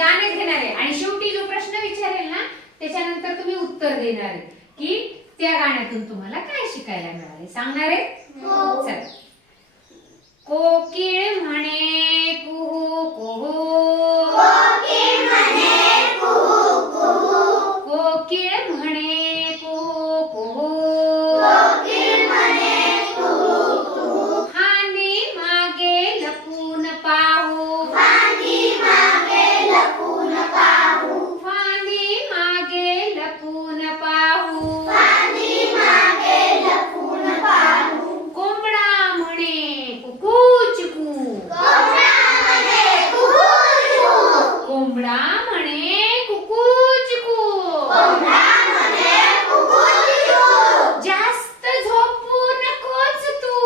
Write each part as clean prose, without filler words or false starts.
गाणं घेणार आहे आणि शेवटी जो प्रश्न विचारेल ना त्याच्यानंतर तुम्ही उत्तर देणार आहे की त्या गाण्यातून तुम्हाला काय शिकायला मिळाले. सांगणार आहे? हो. चल. कोकिळ म्हणे कुहू कुहू, कोकिळ म्हणे कुहू कुहू, कोकिळ म्हणे कुहू कुहू, कोकिळ म्हणे कुहू कुहू, फांदी मागे लपून पाहू, फांदी मागे लपून पाहू, फांदी मागे लपून पाहू, फांदी मागे लपून पाहू, कोंबडा म्हणे कुकू चिकू, कोंबडा म्हणे कुहू कुहू, कोंबडा म्हणे कुकू चिकू, कोंबडा म्हणे कुहू कुहू, जास्त झोपू नकोच तू,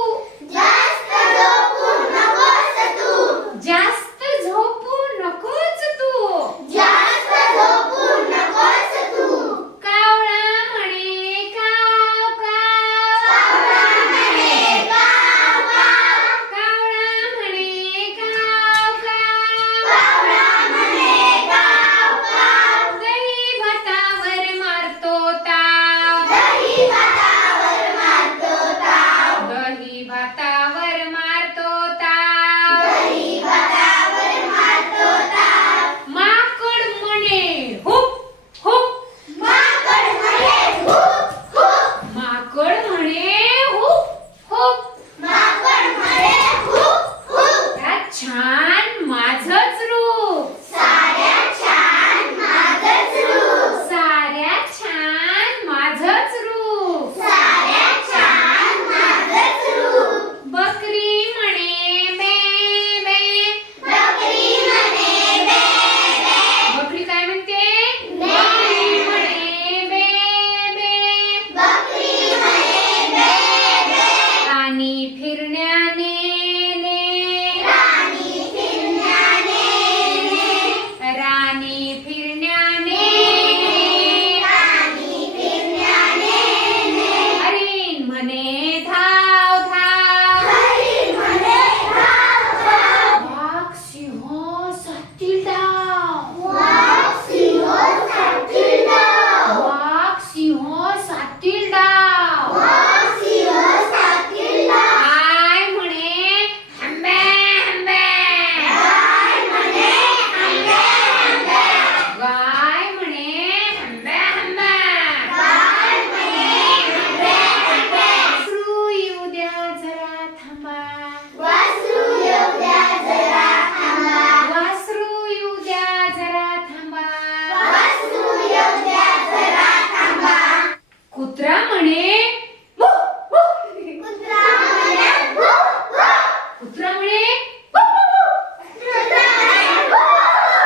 जास्त झोपू नकोस तू, जास्त झोपू नकोच तू, जास्त झोपू नकोस तू, कावळा म्हणे काव काव, कावळा म्हणे काव काव, कावळा म्हणे काव काव, कावळा म्हणे काव काव, दही भातावर मारतो ताव, दही भातावर मारतो ताव, दही भातावर मारतो ताव, दही भातावर मारतो ताव, माकड म्हणे हुप हुप, माकड म्हणे हुप हुप, माकड म्हणे हुप हुप, माकड म्हणे हुप हुप, त्यात छान माझंच रूप, साऱ्या छान माझंच रूप, साऱ्या छान माझंच रूप, साऱ्या छान माझंच रूप, बकरी म्हणे बे बे, बकरी म्हणे बे बे, बकरी काय म्हणते? बे. बकरी म्हणे बे बे, बकरी म्हणे बे बे, राणी फिरण्याने ने, राणी फिरण्याने ने, राणी फिरण्याने ने, राणी फिरण्याने ने, हरीण म्हणे धाव धाव, हरीण म्हणे धाव धाव, वाघ सिंह सातील डाव, वाघ सिंह सातील डाव, वाघ सिंह सातील डाव, वाघ सिंह सातील डाव, काय म्हणे हंबे हंबे, गाय म्हणे आंबे आंबे, गाय म्हणे हंबे हंबे, गाय म्हणे आंबे आंबे, वासरू येऊ द्या जरा थांबा, वासरू येऊ द्या जरा थांबा, वासरू येऊ द्या जरा थांबा, वासरू येऊ द्या जरा थांबा, कुत्रा म्हणे वू, वू. कुत्रा म्हणे भूक भूक, कुत्रा म्हणे वू, वू, वू. कुत्रा म्हणे भूक,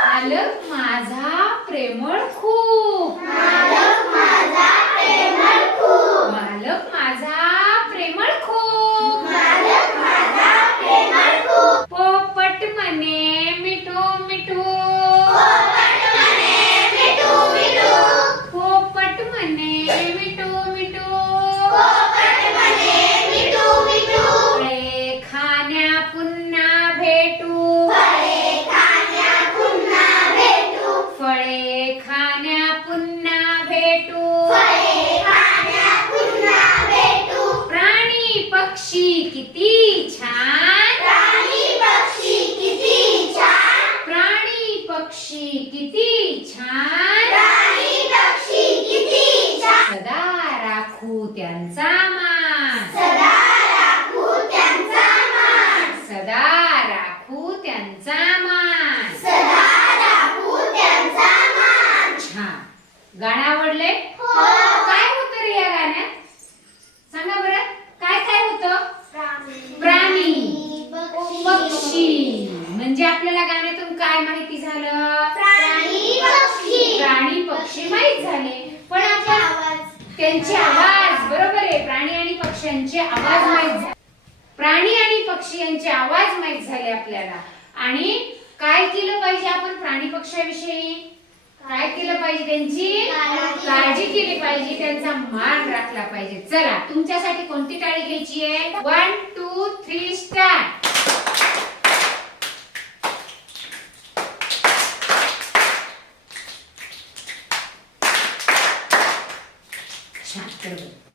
मालक माझा प्रेमळ खूप, मालक माझा प्रेमळ खूप, मालक माझा प्रेमळ खूप, मालक माझा प्रेमळ खूप, पोपट म्हणे मिठू मिठू, पोपट म्हणे मिठू मिठू, पोपट म्हणे मिठू मिठू, पोपट म्हणे मिठू मिठू, फळे खाण्या पुन्हा भेटू, फळे खाण्या पुन्हा भेटू, फळे खाण्या पुन्हा भेटू, फळे खाण्या पुन्हा भेटू, प्राणी पक्षी किती छान, प्राणी पक्षी किती छान, प्राणी पक्षी किती छान, प्राणी पक्षी किती छान, सदा राखू त्यांचा मान, सदा राखू त्यांचा मान, सदा राखू त्यांचा मान. सदा राखू त्यांचा मान. छान. गाणं आवडले? हो. काय होतं रे या गाण्यात? सांगा बरं, काय काय होतं? प्राणी, पक्षी. म्हणजे आपल्याला गाण्यातून काय माहिती झालं? प्राणी पक्षी, प्राणी पक्षी माहित झाले, पण आपण त्यांचे आवाज, बरोबर आहे, प्राणी आणि पक्ष्यांचे आवाज माहित झाले, प्राणी आणि पक्षी यांचे आवाज माहित झाले आपल्याला. आणि काय केलं पाहिजे आपण प्राणी पक्ष्याविषयी? काय केलं पाहिजे? त्यांची काळजी केली पाहिजे, त्यांचा मान राखला पाहिजे. चला, तुमच्यासाठी कोणती टाळी घ्यायची आहे? 1 2 3 स्टार्ट. छान बरोबर